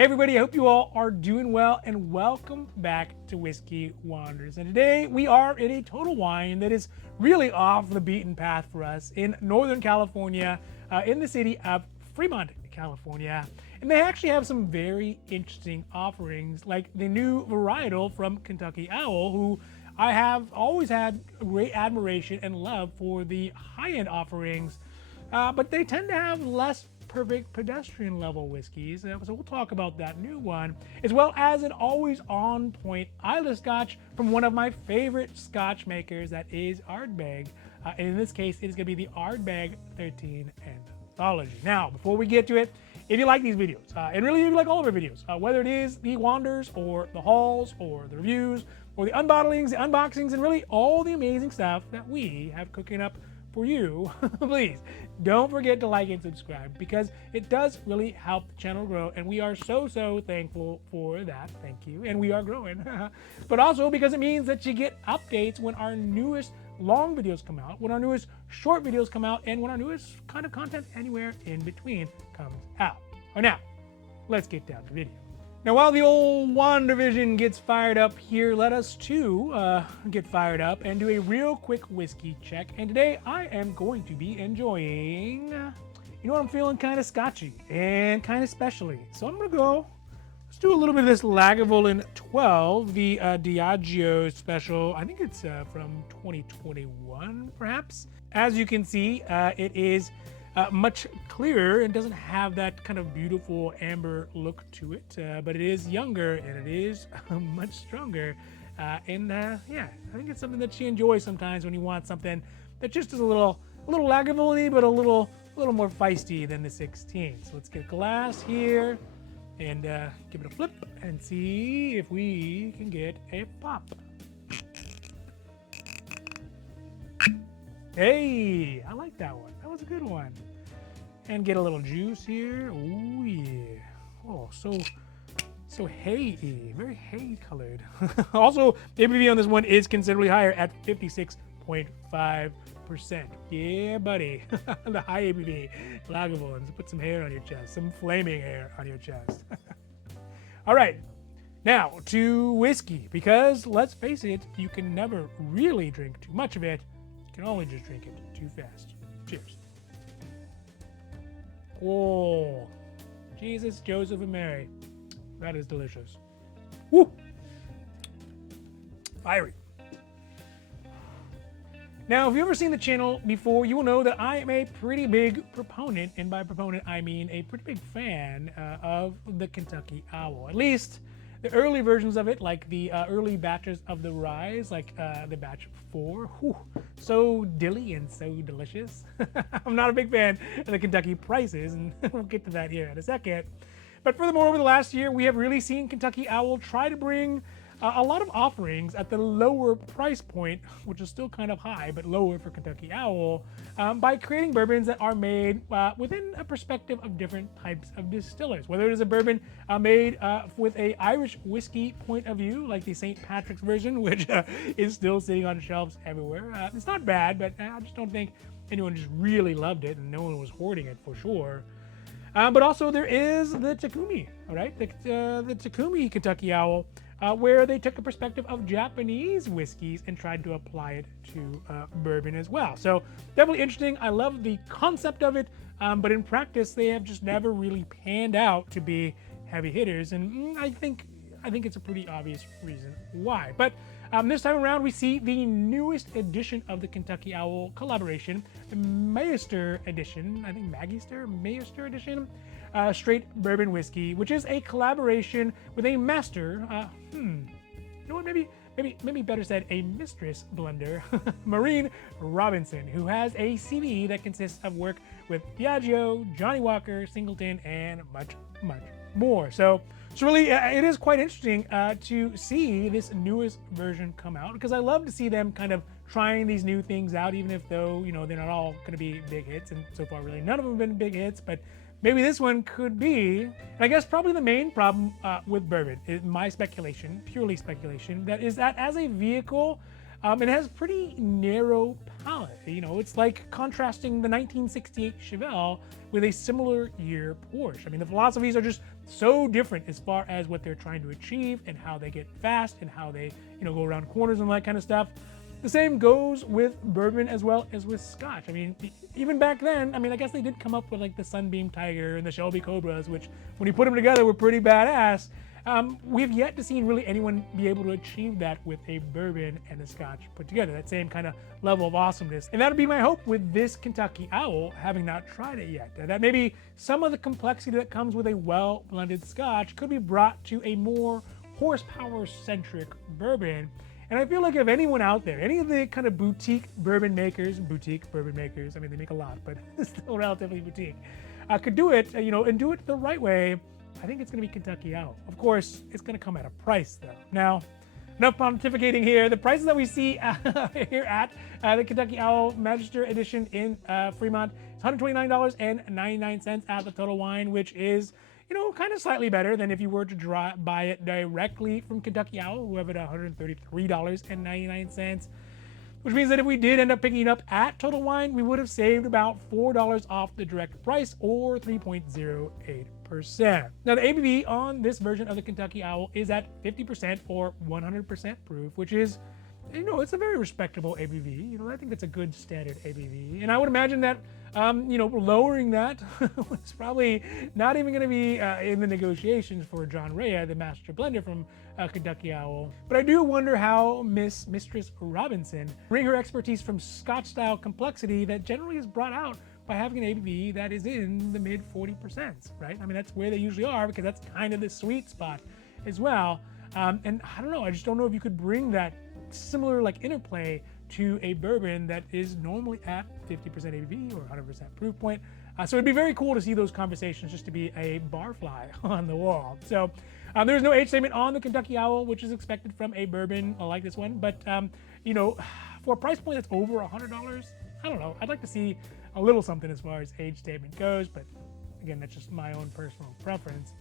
Hey everybody, I hope you all are doing well and welcome back to Whiskey Wanders. And today we are in a total wine that is really off the beaten path for us in Northern California, in the city of Fremont, California. And they actually have some very interesting offerings, like the new varietal from Kentucky Owl, who I have always had great admiration and love for the high-end offerings, but they tend to have less perfect pedestrian level whiskeys. So we'll talk about that new one, as well as an always on point Islay Scotch from one of my favorite Scotch makers, that is Ardbeg. And in this case, it is going to be the Ardbeg 13 Anthology. Now, before we get to it, if you like these videos, and really if you like all of our videos, whether it is the Wanders or the hauls or the reviews or the unbottlings, the unboxings, and really all the amazing stuff that we have cooking up for you, please don't forget to like and subscribe, because it does really help the channel grow, and we are so thankful for that. Thank you. And we are growing. But also because it means that you get updates when our newest long videos come out, when our newest short videos come out, and when our newest kind of content anywhere in between comes out. All right, now let's get down to the video. Now, while the old WandaVision gets fired up here, let us too get fired up and do a real quick whiskey check. And today I am going to be enjoying, you know what, I'm feeling kind of scotchy and kind of specially. So I'm going to go, let's do a little bit of this Lagavulin 12, the Diageo special. I think it's from 2021, perhaps. As you can see, it is much clearer and doesn't have that kind of beautiful amber look to it, but it is younger and it is much stronger. Yeah, I think it's something that she enjoys sometimes when you want something that just is a little Lagavulin-y, but a little more feisty than the 16. So let's get a glass here and give it a flip and see if we can get a pop. Hey, I like that one. That was a good one. And get a little juice here. Oh yeah. Oh, so hay-y, very hay colored. Also, the ABV on this one is considerably higher at 56.5%. Yeah, buddy. The high ABV Lagavulins. Put some hair on your chest, some flaming hair on your chest. All right. Now to whiskey, because let's face it, you can never really drink too much of it. You can only just drink it too fast. Cheers. Oh, Jesus, Joseph, and Mary. That is delicious. Woo! Fiery. Now, if you've ever seen the channel before, you will know that I am a pretty big proponent, and by proponent I mean a pretty big fan of the Kentucky Owl. At least the early versions of it, like the early batches of the Rise, like the batch 4. Whew, so dilly and so delicious. I'm not a big fan of the Kentucky prices, and we'll get to that here in a second. But furthermore, over the last year, we have really seen Kentucky Owl try to bring a lot of offerings at the lower price point, which is still kind of high, but lower for Kentucky Owl, by creating bourbons that are made within a perspective of different types of distillers. Whether it is a bourbon made with a Irish whiskey point of view, like the St. Patrick's version, which is still sitting on shelves everywhere. It's not bad, but I just don't think anyone just really loved it, and no one was hoarding it for sure. But also there is the Takumi, all right? The Takumi Kentucky Owl, where they took a perspective of Japanese whiskeys and tried to apply it to bourbon as well. So definitely interesting. I love the concept of it, but in practice they have just never really panned out to be heavy hitters, and I think it's a pretty obvious reason why. But this time around, we see the newest edition of the Kentucky Owl collaboration, the Maighster Edition. I think Maighster Edition, straight bourbon whiskey, which is a collaboration with a master. You know what? Maybe better said, a mistress blender, Maureen Robinson, who has a CV that consists of work with Diageo, Johnny Walker, Singleton, and much more. So really, it is quite interesting to see this newest version come out, because I love to see them kind of trying these new things out, even if though, you know, they're not all going to be big hits, and so far really none of them have been big hits, but maybe this one could be. And I guess probably the main problem with bourbon, is my speculation, purely speculation, that is that as a vehicle, It has pretty narrow palate. You know, it's like contrasting the 1968 Chevelle with a similar year Porsche. I mean, the philosophies are just so different as far as what they're trying to achieve and how they get fast and how they, go around corners and all that kind of stuff. The same goes with bourbon as well as with Scotch. I mean, even back then, I guess they did come up with like the Sunbeam Tiger and the Shelby Cobras, which when you put them together were pretty badass. We've yet to see really anyone be able to achieve that with a bourbon and a Scotch put together, that same kind of level of awesomeness. And that would be my hope with this Kentucky Owl, having not tried it yet. That maybe some of the complexity that comes with a well-blended Scotch could be brought to a more horsepower-centric bourbon. And I feel like if anyone out there, any of the kind of boutique bourbon makers, I mean, they make a lot, but it's still relatively boutique, could do it, and do it the right way, I think it's going to be Kentucky Owl. Of course, it's going to come at a price, though. Now, enough pontificating here. The prices that we see here at the Kentucky Owl Maighster Edition in Fremont is $129.99 at the Total Wine, which is, kind of slightly better than if you were to buy it directly from Kentucky Owl, who have it at $133.99. Which means that if we did end up picking it up at Total Wine, we would have saved about $4 off the direct price, or 3.08%. Now, the ABV on this version of the Kentucky Owl is at 50% or 100% proof, which is, it's a very respectable ABV. I think that's a good standard ABV. And I would imagine that, lowering that was probably not even going to be in the negotiations for John Rea, the master blender from Kentucky Owl. But I do wonder how Mistress Robinson bring her expertise from Scotch-style complexity that generally is brought out by having an ABV that is in the mid 40%, right? I mean, that's where they usually are, because that's kind of the sweet spot as well. And I don't know, I just don't know if you could bring that similar interplay to a bourbon that is normally at 50% ABV or 100% proof point. So it'd be very cool to see those conversations just to be a barfly on the wall. So there's no age statement on the Kentucky Owl, which is expected from a bourbon like this one. But, for a price point that's over $100, I don't know. I'd like to see a little something as far as age statement goes. But again, that's just my own personal preference.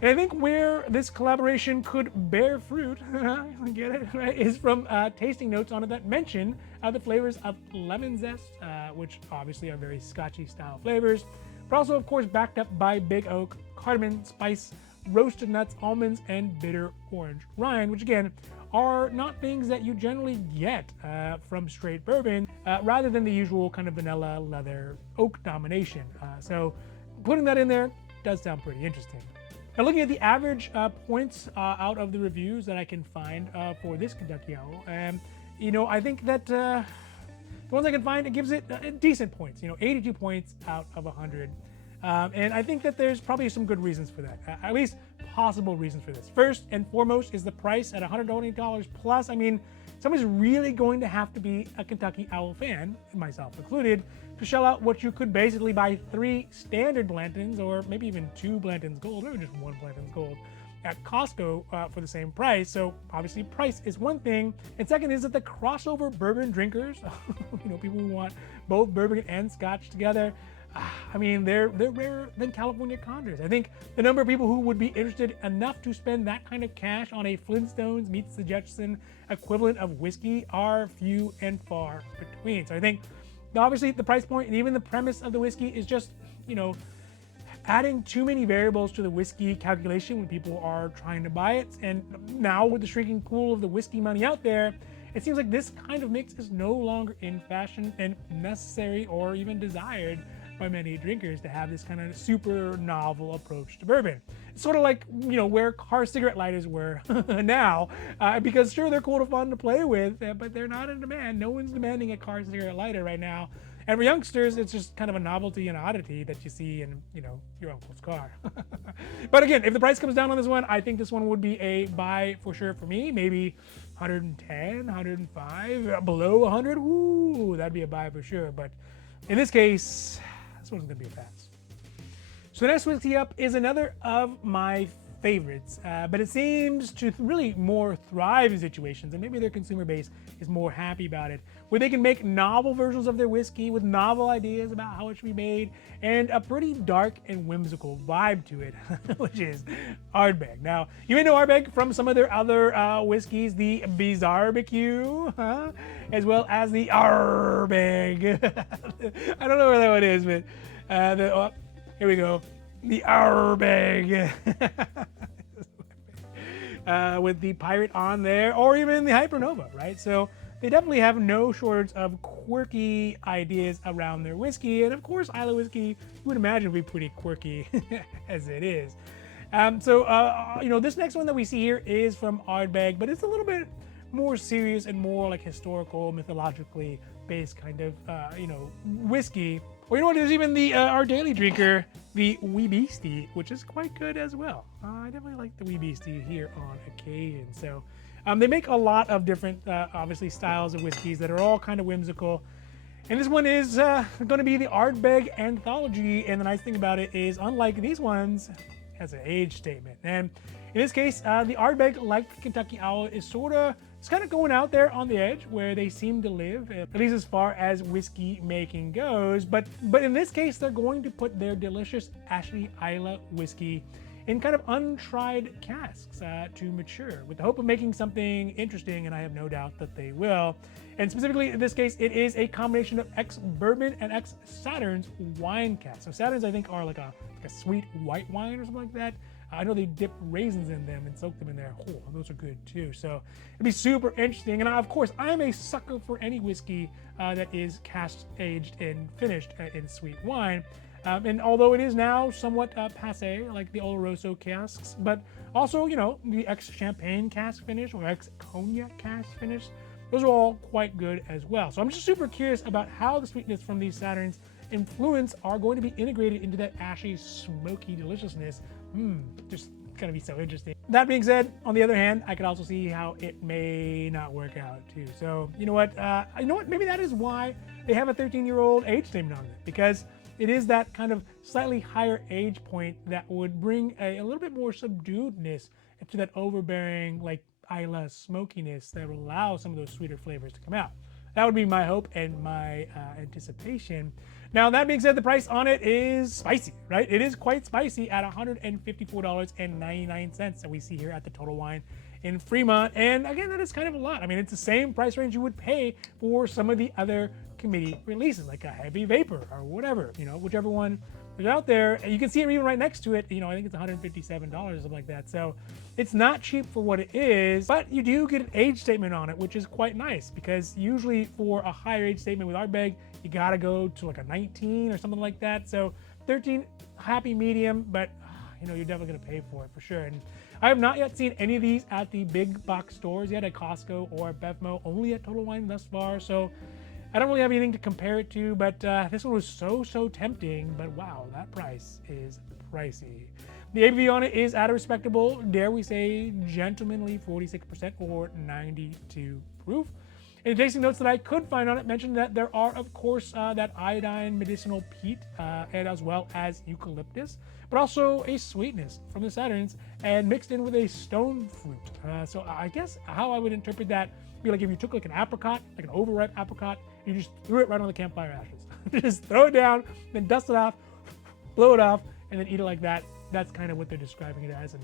And I think where this collaboration could bear fruit, get it, right, is from tasting notes on it that mention the flavors of lemon zest, which obviously are very Scotchy style flavors, but also, of course, backed up by big oak, cardamom, spice, roasted nuts, almonds, and bitter orange rind, which again are not things that you generally get from straight bourbon, rather than the usual kind of vanilla, leather, oak domination. So putting that in there does sound pretty interesting. Now, looking at the average points out of the reviews that I can find for this Kentucky Owl, I think that the ones I can find, it gives it decent points, 82 points out of 100. And I think that there's probably some good reasons for that, at least possible reasons for this. First and foremost is the price at $120 plus. I mean, somebody's really going to have to be a Kentucky Owl fan, myself included, to shell out what you could basically buy 3 standard Blantons, or maybe even 2 Blantons Gold, or just 1 Blanton's Gold at Costco for the same price. So obviously price is one thing. And second is that the crossover bourbon drinkers, people who want both bourbon and Scotch together, I mean, they're rarer than California Condors. I think the number of people who would be interested enough to spend that kind of cash on a Flintstones meets the Jetson equivalent of whiskey are few and far between. So I think obviously the price point and even the premise of the whiskey is just, adding too many variables to the whiskey calculation when people are trying to buy it. And now with the shrinking pool of the whiskey money out there, it seems like this kind of mix is no longer in fashion and necessary or even desired by many drinkers to have this kind of super novel approach to bourbon. It's sort of like, where car cigarette lighters were now, because sure, they're cool and fun to play with, but they're not in demand. No one's demanding a car cigarette lighter right now. And for youngsters, it's just kind of a novelty and oddity that you see in, your uncle's car. But again, if the price comes down on this one, I think this one would be a buy for sure for me. Maybe 110, 105, below 100. Ooh, that'd be a buy for sure. But in this case, this one's gonna be a pass. So the next whiskey up is another of my favorites, but it seems to really more thrive in situations, and maybe their consumer base is more happy about it, where they can make novel versions of their whiskey with novel ideas about how it should be made, and a pretty dark and whimsical vibe to it, which is Ardbeg. Now, you may know Ardbeg from some of their other whiskeys, the Bizarbecue, as well as the Ardbeg. I don't know where that one is, but here we go. The Ardbeg. With the Pirate on there, or even the Hypernova, right? So they definitely have no shortage of quirky ideas around their whiskey. And of course, Islay whiskey, you would imagine, would be pretty quirky as it is. This next one that we see here is from Ardbeg, but it's a little bit more serious and more like historical, mythologically based kind of, whiskey. Or you know what, there's even our daily drinker, the Wee Beastie, which is quite good as well. I definitely like the Wee Beastie here on occasion. So they make a lot of different, obviously, styles of whiskeys that are all kind of whimsical. And this one is going to be the Ardbeg Anthology. And the nice thing about it is, unlike these ones, it has an age statement. And in this case, the Ardbeg, like the Kentucky Owl, is it's kind of going out there on the edge where they seem to live, at least as far as whiskey making goes. But in this case, they're going to put their delicious Ashley Islay whiskey in kind of untried casks to mature, with the hope of making something interesting, and I have no doubt that they will. And specifically in this case, it is a combination of ex-bourbon and ex-Saturn's wine casks. So Saturn's, I think, are like a sweet white wine or something like that. I know they dip raisins in them and soak them in there. Oh, those are good too. So it'd be super interesting. And of course, I'm a sucker for any whiskey that is cask aged and finished in sweet wine. And although it is now somewhat passe, like the Oloroso casks, but also, the ex-champagne cask finish or ex-cognac cask finish, those are all quite good as well. So I'm just super curious about how the sweetness from these Saturns influence are going to be integrated into that ashy, smoky deliciousness. Just gonna be so interesting. That being said, on the other hand, I could also see how it may not work out too. So you know what? Maybe that is why they have a 13-year-old age statement on it, because it is that kind of slightly higher age point that would bring a little bit more subduedness to that overbearing, like Islay smokiness that would allow some of those sweeter flavors to come out. That would be my hope and my anticipation. Now, that being said, the price on it is spicy, right? It is quite spicy at $154.99 that we see here at the Total Wine in Fremont. And again, that is kind of a lot. I mean, it's the same price range you would pay for some of the other committee releases, like a Heavy Vapor or whatever, whichever one is out there. You can see it even right next to it. I think it's $157 or something like that. So it's not cheap for what it is, but you do get an age statement on it, which is quite nice, because usually for a higher age statement with Ardbeg, you gotta go to like a 19 or something like that. So 13, happy medium, but you're definitely gonna pay for it for sure. And I have not yet seen any of these at the big box stores yet, at Costco or at Bevmo, only at Total Wine thus far. So I don't really have anything to compare it to, but this one was so tempting, but wow, that price is pricey. The ABV on it is at a respectable, dare we say, gentlemanly 46% or 92 proof. And the tasting notes that I could find on it mentioned that there are, of course, that iodine medicinal peat, and as well as eucalyptus, but also a sweetness from the Saturns and mixed in with a stone fruit. So I guess how I would interpret that would be like if you took like an apricot, like an overripe apricot, and you just threw it right on the campfire ashes. Just throw it down, then dust it off, blow it off, and then eat it like that. That's kind of what they're describing it as, and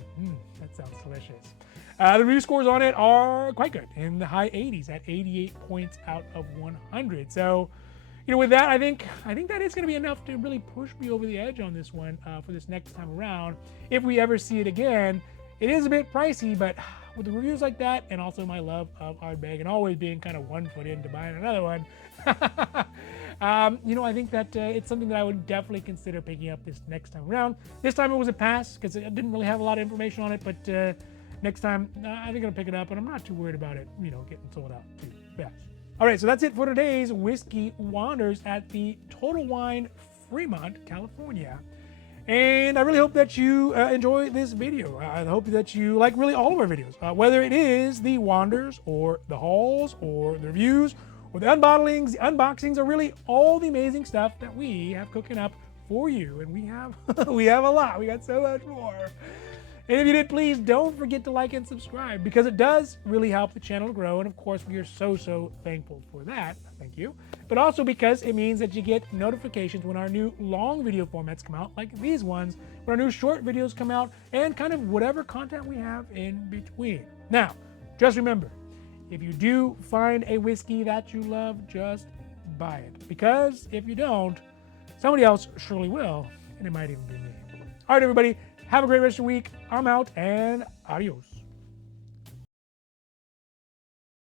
that sounds delicious. The review scores on it are quite good, in the high 80s at 88 points out of 100. So, with that, I think that is going to be enough to really push me over the edge on this one for this next time around. If we ever see it again, it is a bit pricey, but with the reviews like that, and also my love of Ardbeg and always being kind of 1 foot into buying another one, I think that it's something that I would definitely consider picking up this next time around. This time it was a pass because I didn't really have a lot of information on it, but next time I think I'll pick it up, and I'm not too worried about it, getting sold out too fast. All right, so that's it for today's Whiskey Wanders at the Total Wine Fremont, California. And I really hope that you enjoy this video. I hope that you like really all of our videos, whether it is the Wanders or the hauls or the reviews or the unbottlings, the unboxings, or really all the amazing stuff that we have cooking up for you. And we have we have a lot. We got so much more. And if you did, please don't forget to like and subscribe, because it does really help the channel grow. And of course, we are so thankful for that. Thank you. But also because it means that you get notifications when our new long video formats come out, like these ones, when our new short videos come out, and kind of whatever content we have in between. Now, just remember, if you do find a whiskey that you love, just buy it. Because if you don't, somebody else surely will, and it might even be me. All right, everybody, have a great rest of the week. I'm out, and adios.